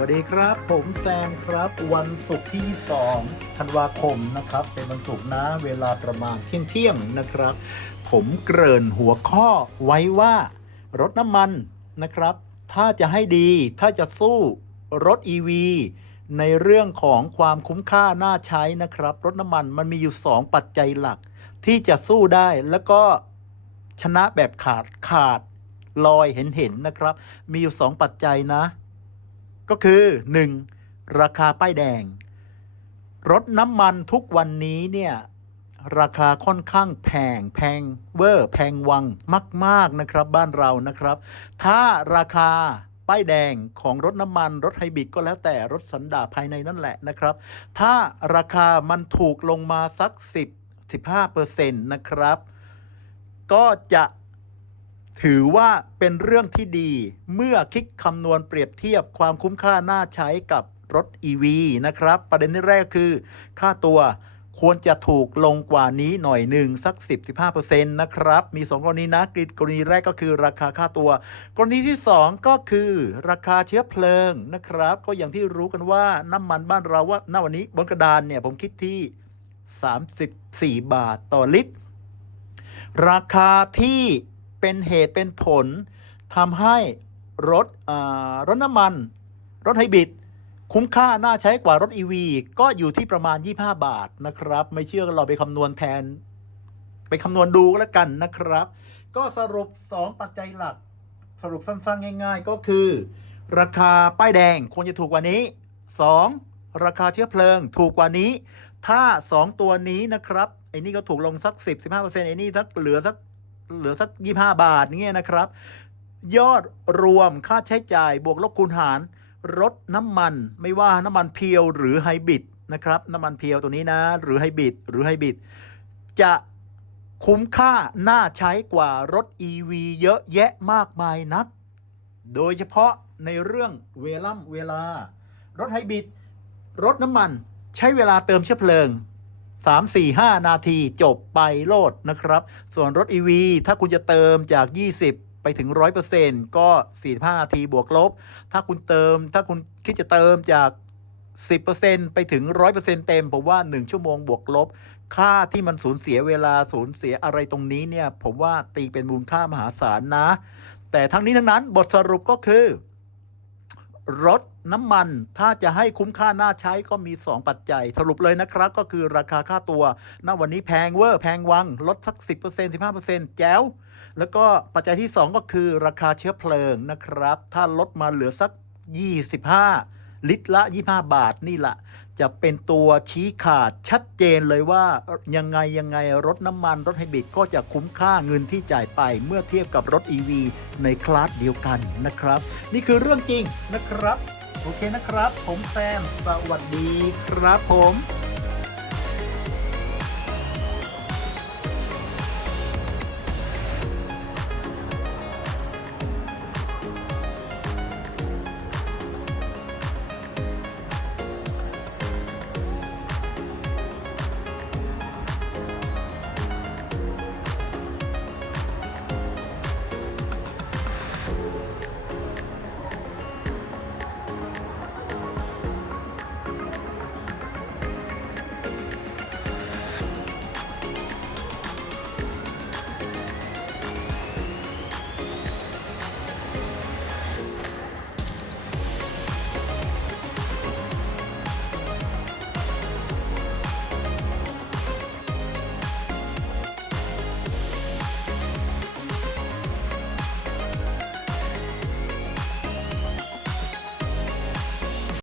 วัสดีครับ ผมแซมครับวันศุกร์ที่ 2 ธันวาคมนะครับ เป็นวันศุกร์นะเวลาประมาณเที่ยงเที่ยงนะครับ ผมเกริ่นหัวข้อไว้ว่ารถน้ำมันนะครับ ถ้าจะให้ดีถ้าจะสู้รถ EV ในเรื่องของความคุ้มค่าน่าใช้นะครับ รถน้ำมันมันมีอยู่ 2 ปัจจัยหลัก ที่จะสู้ได้แล้วก็ชนะแบบขาดขาดลอยเห็นเห็นนะครับ มีอยู่ 2 ปัจจัยนะ ก็คือ 1. ราคาป้ายแดง รถน้ำมันทุกวันนี้เนี่ย ราคาค่อนข้างแพง แพงเวอร์แพงวังมาก ๆ นะครับ บ้านเรานะครับ ถ้าราคาป้ายแดงของรถน้ำมันรถไฮบริดก็แล้วแต่รถสันดาปภายในนั่นแหละนะครับ ถ้าราคามันถูกลงมาสัก 10 15%นะครับ ก็จะ ถือว่าเป็นเรื่องที่ดีเมื่อคิดคำนวณเปรียบเทียบความคุ้มค่าน่าใช้กับรถ EV นะครับ ประเด็นที่แรกคือ ค่าตัวควรจะถูกลงกว่านี้หน่อยหนึ่งสัก 10-15%นะครับ มี 2 กรณีนะกรณีแรกก็คือราคาค่าตัว กรณีที่ 2 ก็คือราคาเชื้อเพลิงนะครับ ก็อย่างที่รู้กันว่าน้ำมันบ้านเราว่าณวันนี้บนกระดานเนี่ยผมคิดที่ 34 บาทต่อลิตร ราคาที่ เป็นเหตุเป็นผลทำให้รถรถน้ำมัน รถไฮบริดคุ้มค่าน่าใช้กว่ารถ EV ก็อยู่ที่ประมาณ 25 บาทนะครับ ไม่เชื่อก็เราไปคำนวณแทน ไปคำนวณดูก็แล้วกันนะครับ ก็สรุป 2 ปัจจัยหลัก สรุปสั้นๆ ง่ายๆ ก็คือ ราคาป้ายแดงควรจะถูกกว่านี้ 2. ราคาเชื้อเพลิงถูกกว่านี้ ถ้า 2 ตัวนี้นะครับไอ้นี่ก็ถูกลงสัก 10 15%ไอ้นี่สักเหลือสัก เหลือสัก25บาทเงี้ยนะครับ ยอดรวมค่าใช้จ่ายบวกลบคูณหารรถน้ำมันไม่ว่าน้ำมันเพียวหรือไฮบริดนะครับ น้ำมันเพียวตัวนี้นะ หรือไฮบริดหรือไฮบริดจะคุ้มค่าน่าใช้กว่ารถ EV เยอะแยะมากมายนัก โดยเฉพาะในเรื่องเวล่ำเวลา รถไฮบริดรถน้ำมันใช้เวลาเติมเชื้อเพลิง 3 4 5 นาทีจบไปโลดนะครับ ส่วนรถ EV ถ้าคุณจะเติมจาก 20 ไปถึง 100%ก็ 45 นาทีบวกลบ ถ้าคุณเติมถ้าคุณคิดจะเติมจาก 10%ไปถึง 100%เต็ม ผมว่า 1 ชั่วโมงบวกลบ ค่าที่มันสูญเสียเวลาสูญเสียอะไรตรงนี้เนี่ย ผมว่าตีเป็นมูลค่ามหาศาลนะ แต่ทั้งนี้ทั้งนั้นบทสรุปก็คือ รถน้ำมันถ้าจะให้คุ้มค่าน่าใช้ก็มี 2 ปัจจัย สรุปเลยนะครับ ก็คือราคาค่าตัวณวันนี้แพงเวอร์แพงวัง ลดสัก 10% 15%แจ๋วแล้วก็ปัจจัยที่ 2 ก็คือราคาเชื้อเพลิงนะครับ ถ้าลดมาเหลือสัก 25 ลิตรละ 25 บาทนี่แหละจะเป็นตัวชี้ขาดชัดเจนเลยว่ายังไงยังไงรถน้ำมันรถไฮบริดก็จะคุ้มค่าเงินที่จ่ายไปเมื่อเทียบกับรถ EV ในคลาสเดียวกันนะครับ นี่คือเรื่องจริงนะครับ โอเคนะครับ ผมแซม สวัสดีครับผม